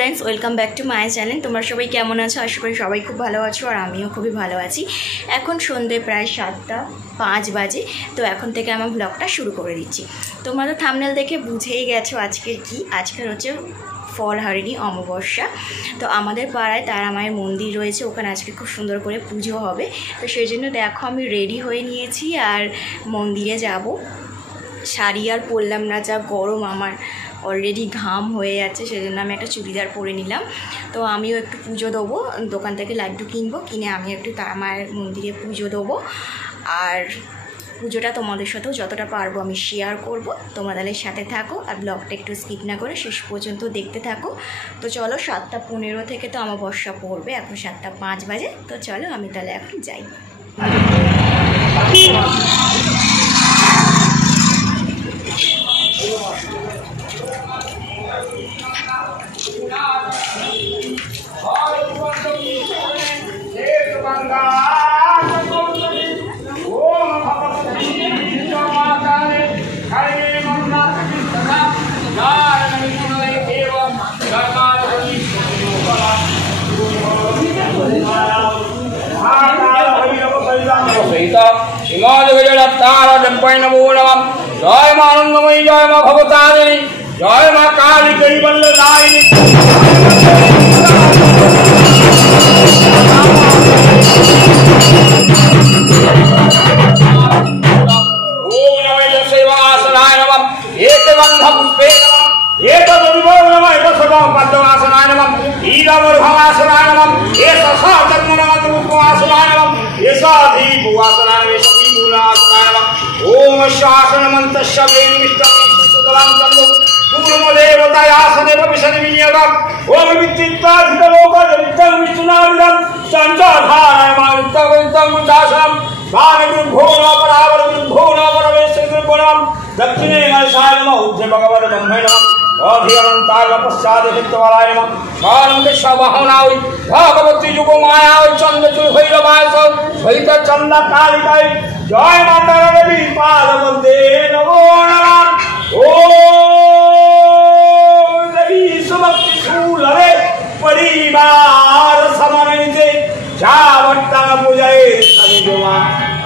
Friends welcome back to my channel. तुम्हारा सबाई केमन आछो? आशा करी सबाई खूब भालो आछो और आमिओ खूबই ভালো আছি। এখন সন্ধ্যে প্রায় 7:05 বাজে। তো এখন থেকে আমার ব্লগটা শুরু করে দিচ্ছি। তোমরা তো থাম্বনেল দেখে বুঝেই গেছো আজকে কি। আজকে হচ্ছে ফলহারিণী অমাবস্যা। তো আমাদের পাড়ায় তারা মায়ের মন্দির রয়েছে, ওখানে আজকে খুব সুন্দর করে পুজো হবে। তো সেই জন্য দেখো আমি রেডি হয়ে নিয়েছি আর মন্দিরে যাব। শাড়ি আর পরলাম না, যা গরম, আমার অলরেডি ঘাম হয়ে যাচ্ছে, সেজন্য আমি একটা চুড়িদার পরে নিলাম। তো আমিও একটু পুজো দেবো, দোকান থেকে লাড্ডু কিনবো, কিনে আমি একটু তারা মায়ের মন্দিরে পুজো দেবো। আর পুজোটা তোমাদের সাথেও যতটা পারবো আমি শেয়ার করব। তোমরা তাহলে সাথে থাকো আর ব্লগটা একটু স্কিপ না করে শেষ পর্যন্ত দেখতে থাকো। তো চলো 7:15 থেকে তো অমাবস্যা পড়বে, এখন 7:05 বাজে। তো চলো আমি তাহলে এখন যাই। जय मा आनंदमयी, जय मा भवतारिणी, जय मा काली कैवल्यदायिनी। ओम नमः सेवासनाय नमः, एकगंध पुष्पे नमः, एकदविभव नमः, एकदसर्वं पद्मासनाय नमः, ईदवर्भवासनाय नमः, एससातन्मनमतुपवासनाय नमः, एसाधीभुवासनाय नमः, एसदीभुवासनाय नमः। ओम शासनमन्तस्य वेदिष्टं चंदो पूर्वदेवतायासनेव विशनिविनियोगम्। ओम विचित्राधिकलोकजनितं विष्णुनादिदं संचाधारयमानित्यं दासनं भानुर्भो न परावरुर्भो न परमेश्वरगुणं दक्षिणे गणेशाय नमः, ऊर्ध्वे भगवते ब्रह्मणे नमः, अधीरन्ताय पश्चादे चित्तवराय नमः, शानन्दे स्वभावनाय भगवती युगमायाय चन्द्रचूड़ भैरवाय सहित चंदा कालिकाय जय माता देवी पादवन्दे नमो नमः। ओम देवी सुभक्ति शूलरे परिवार समन्विते जावट्टं पूजये सनिजमा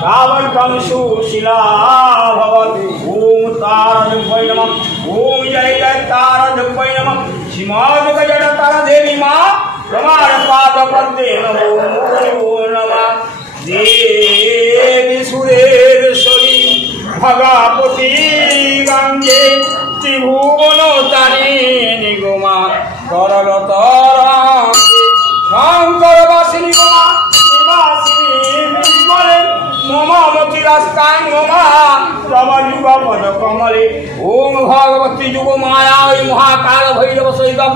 रावणं सुशीला भवति। ओम तारादेव्यै नमः, ओम जय जय तारादेव्यै नमः, सीमाजग जड तारा देवी मां प्रमाण पाद पद्मे नमो नमः। देवी सुरेश्वरी भगापति गंगे त्रिभुवन तारिणी गोमा करलतरा शंकर वासिनी गोमा शिवासिनी निर्मले ममामति रास्तां गोमा प्रभयुग पद कमले। ओम भगवती युग माया महाकाल भैरव सहितं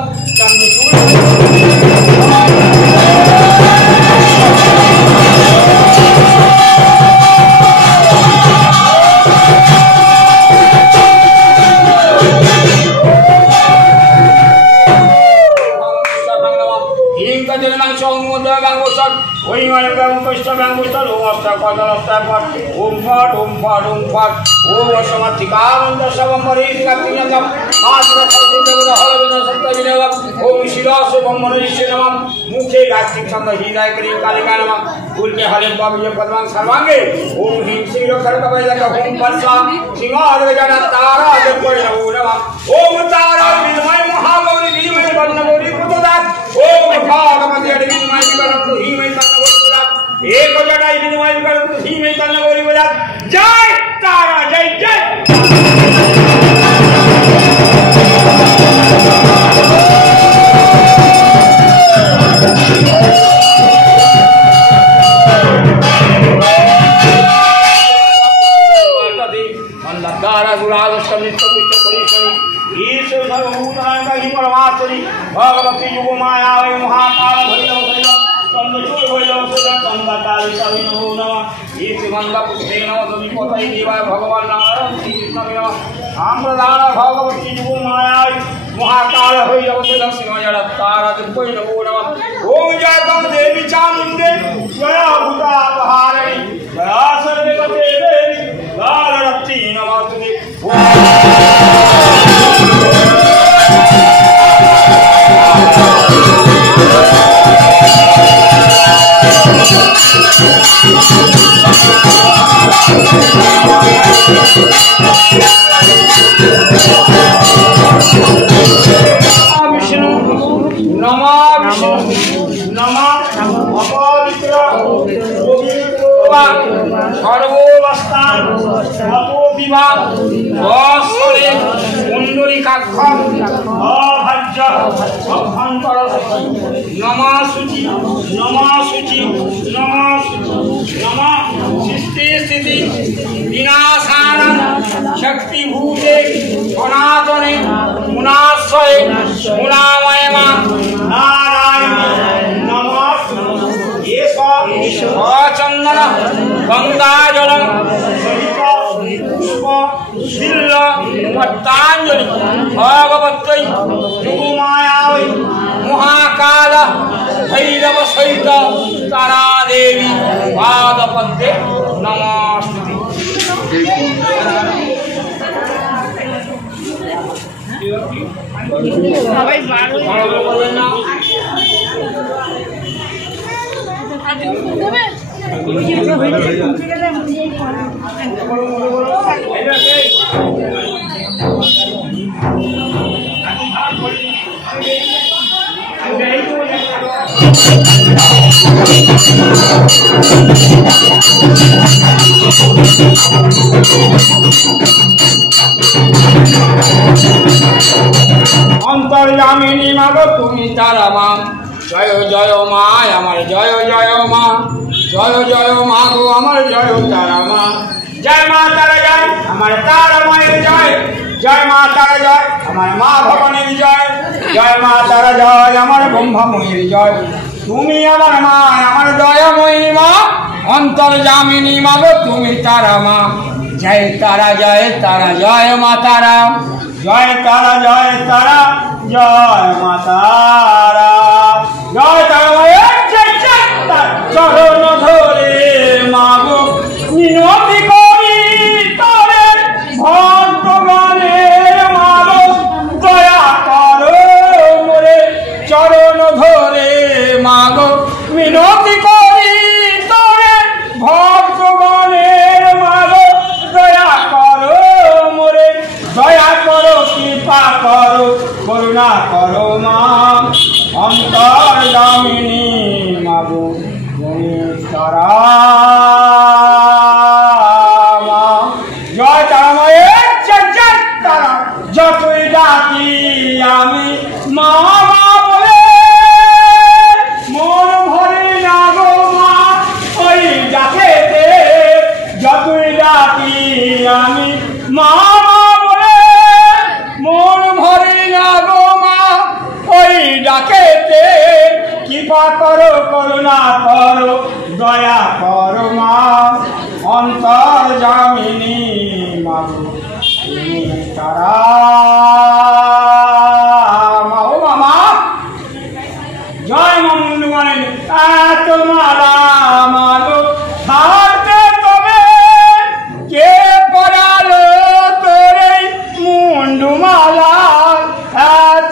ओम फट ओम फट ओम फट ओम समर्थिकानंद शवमरीतिकातिनजम मात्र सत्य हरविन सत्य विनवम। ओम शिरास ब्रह्मणेश्वर नमः, मुखे गायत्री छंद हृदय करी कालिका नमः, फूल के हरे बाबू पद्मांग सर्वांगे। ओम ह्रीं श्री खड़गवैलक ओम वर्षा सिंहाद गण तारा देवै नमो नमः। ओम तारा विद्महे महागौरी धीमहि वर्णगौरी प्रचोदयात्। ओम भागवती विद्महे विकरन्तु धीमहि तन्नो प्रचोदयात्। एक जटाई विद्महे विकरन्तु धीमहि तन्नो प्रचोदयात्। जय तारा जय जय। भगवती युग माया महाकाल भैरव चंद्रचूड़ भैरव चंदा काली नमो नमः। ईश्वरंदा पुष्पे नमः, दधिपतये देवाय भगवान नारायण श्री कृष्ण नमः। आम्रदान भगवती युग माया महाकाल भैरव सिंह तारा देव्यै नमो नमः। ओम जय देवी चामुंडे जया भूता बहारिणी जया सर्वगते देवी लाल रत्ती नमस्ते। Oh विष्णु नमः विष्णु नमः अपवित्र सर्वोवस्थान अपविवाह अस्वरे कुंडलिकाक्षम अभज्य अभ्यंतर नमः शुचि नमः शुचि नमः नमः सृष्टि स्थिति विनाशान शक्तिभूते सनातने मुनाश्रये मुनामयमा नारायण नमः ये चंदन गंगाजल पुष्प शिल मत्तांजलि भगवत्यै युगमायावै महाकाल भैरव सहित तारा देवी पादपद्मे नमस्ते। अंतर्यामिनी मागो तुमी तारा मा जय जय मा आमार जय जय मा जय जय मा गो आमार जय तारा मा जय मा तारा जय आमार तारा माয়ের जय जय मा तारा जय आमार मा भवानीর जय जय मा तारा जय आमार ब्रह्ममयীর जय तुमी आमार मा आमार दयामयী मा अंतर्यामिनी मागो तुमी तारा मा जय तारा जय मा तारा जय तारा जय मा तारा जय तारा जय चरण धरे मागो मिनती करी तोरे भक्तगণের मागो दया करो मोरे चरण धरे मागो मिनती करी तोरे भक्तगণের मागो दया करो मोरे दया करो कृपा करो करुणा करो मां अंतर्यामिनी मागो तारा जय तारा माয়ের जय तारा যতই ডাকি আমি মা বলে মন ভরে না গো মা ওই ডাকেতে যতই ডাকি আমি মা বলে মন ভরে না গো মা ওই ডাকেতে কৃপা করো করুণা করো দয়া করো মা अंतर्यामिनी मागो तुमी तारा मा ओ मामा जय मुंडुमानी तुम्हारा मागो भारते तबे के पड़ालो तोरे मुंडुमाला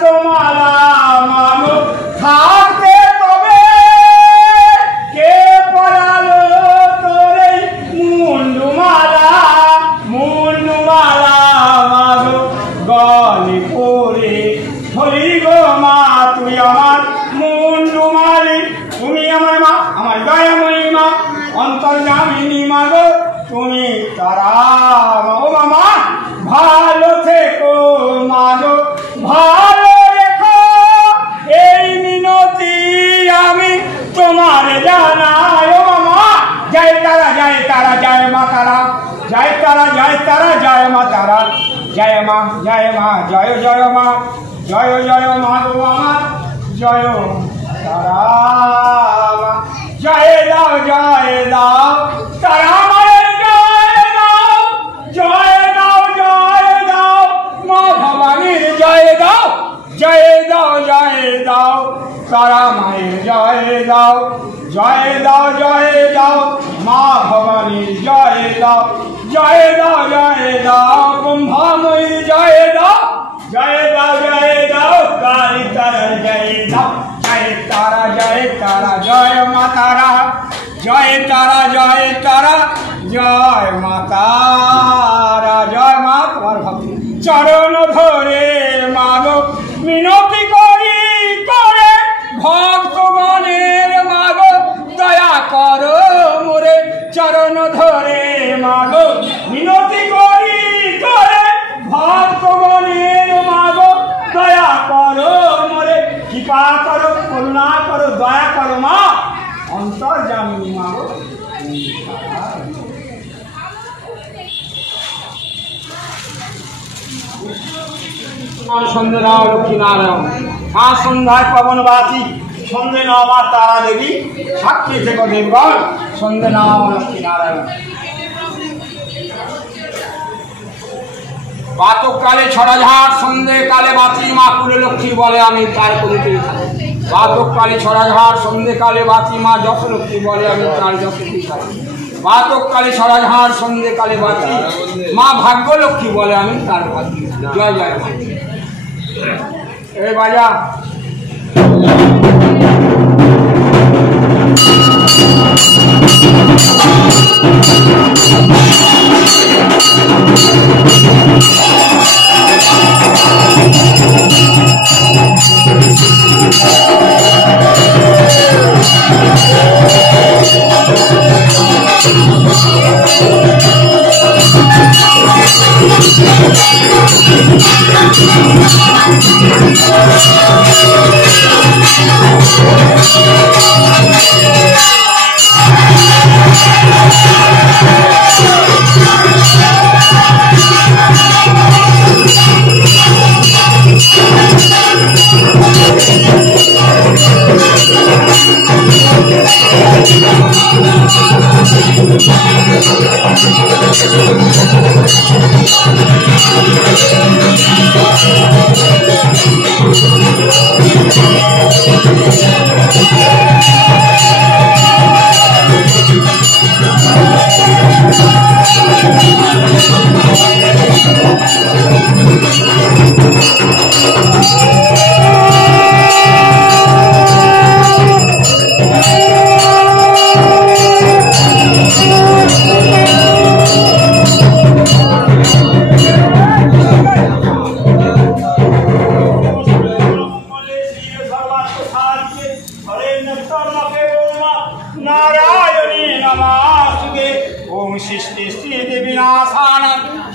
तुम्हारा मागो भारते तबे के पड़ालो तोरे मुंडुमाला मागो गली पड़े धरी गो मा तुई आमार मुंडुमाली तुमी आमार मा आमार दयामयी मा अंतर्यामिनी मागो तुमी तारा मा ओ मामा भालो থেকো मागो भालो রেখো এই মিনতি আমি তোমার জানাই ও মামা जय तारा जय मा तारा जय तारा जय मा तारा जय मा जय मा जय मा गो आमार जय तारा जय दाओ तारा माয়ের जय दाओ मा भवानीর जय दाओ तारा माয়ের जय दाओ मा भवानीर जय दाओ ब्रह्ममयीर जय दाओ काली तारा जय दाओ जय तारा जय मा तारा জয় তারা জয় মা তারা, জয় মা তোমার ভক্তি চরণ ধরে মাগো মিনতি করি করে ভক্তগণের মাগো দয়া করো মোরে, চরণ ধরে মাগো মিনতি করি করে ভক্তগণের মাগো দয়া করো মোরে, কৃপা করো করুণা করো দয়া করো মা অন্তর্যামিনী মাগো। সন্ধ্যে নাও লক্ষ্মী নারায়ণ, আজ সন্ধ্যায় পবনবাসী সন্ধ্যে নাও মা তারা দেবী, সাক্ষী থেকে দেবগণ সন্ধ্যে নাও লক্ষ্মী নারায়ণ। প্রাতকালে ছড়াঝাড় সন্ধ্যে কালে বাতি মা কুলে লক্ষ্মী বলে আমি তার করিতে, প্রাতকালে ছড়াঝাড় সন্ধ্যে কালে বাতি মা যশ লক্ষ্মী বলে আমি তার যশে থাকি, প্রাতকালে ছড়াঝাড় সন্ধ্যে কালে বাতি মা ভাগ্য লক্ষ্মী বলে আমি তার ভাগ্য। জয় জয় মা। এ বাজা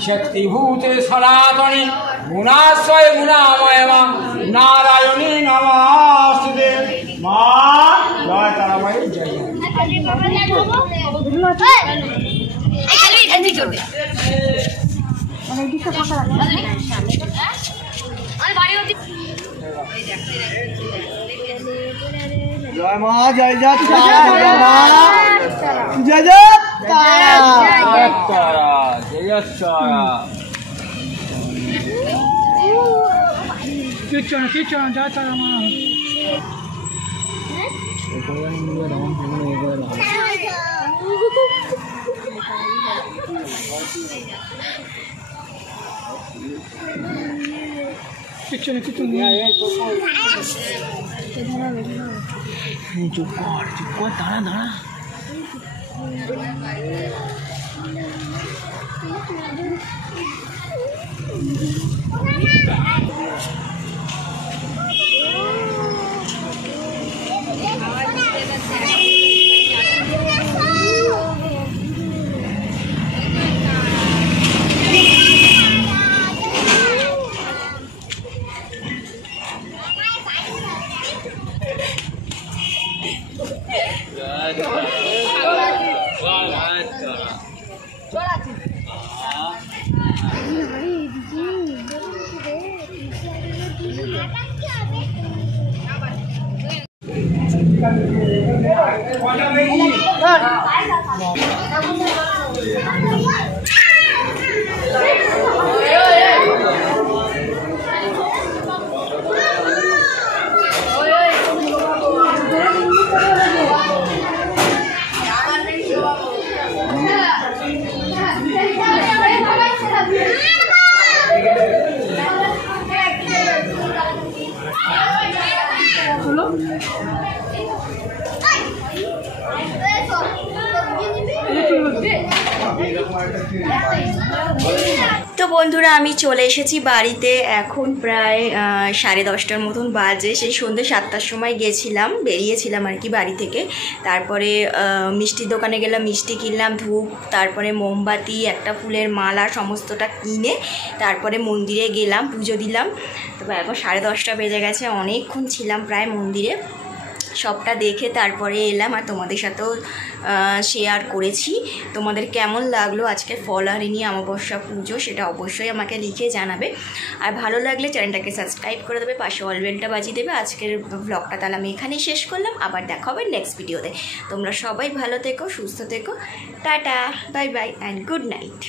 शक्तिभूते सनातनी गुणाश्रय गुणामय मां नारायणी नमस्ते मां जय तारामयी जय। जय मां जय जय तारा, जय जय तारा, जय तारा, जय तारा। किचन किचन जय तारा मां। किचन किचन चुप कर दाड़ा दाड़ा Hello? তো বন্ধুরা আমি চলে এসেছি বাড়িতে, এখন প্রায় 10:30টার মতন বাজে। সেই সন্ধ্যে 7টার সময় বেরিয়েছিলাম আর কি বাড়ি থেকে। তারপরে মিষ্টির দোকানে গেলাম, মিষ্টি কিনলাম, ধূপ, তারপরে মোমবাতি, একটা ফুলের মালা, সমস্তটা কিনে তারপরে মন্দিরে গেলাম, পুজো দিলাম। তো এখন 10:30টা বেজে গেছে, অনেকক্ষণ ছিলাম প্রায় মন্দিরে। সবটা দেখে তারপরে এলাম আর তোমাদের সাথেও শেয়ার করেছি। তোমাদের কেমন লাগলো আজকে ফলহারিণী অমাবস্যা পুজো সেটা অবশ্যই আমাকে লিখে জানাবে। আর ভালো লাগলে চ্যানেলটাকে সাবস্ক্রাইব করে দেবে, পাশে অল বেলটা বাজিয়ে দেবে। আজকের ব্লগটা তাহলে আমি এখানেই শেষ করলাম, আবার দেখা হবে নেক্সট ভিডিওতে। তোমরা সবাই ভালো থেকো, সুস্থ থেকো, tata, bye bye and good night.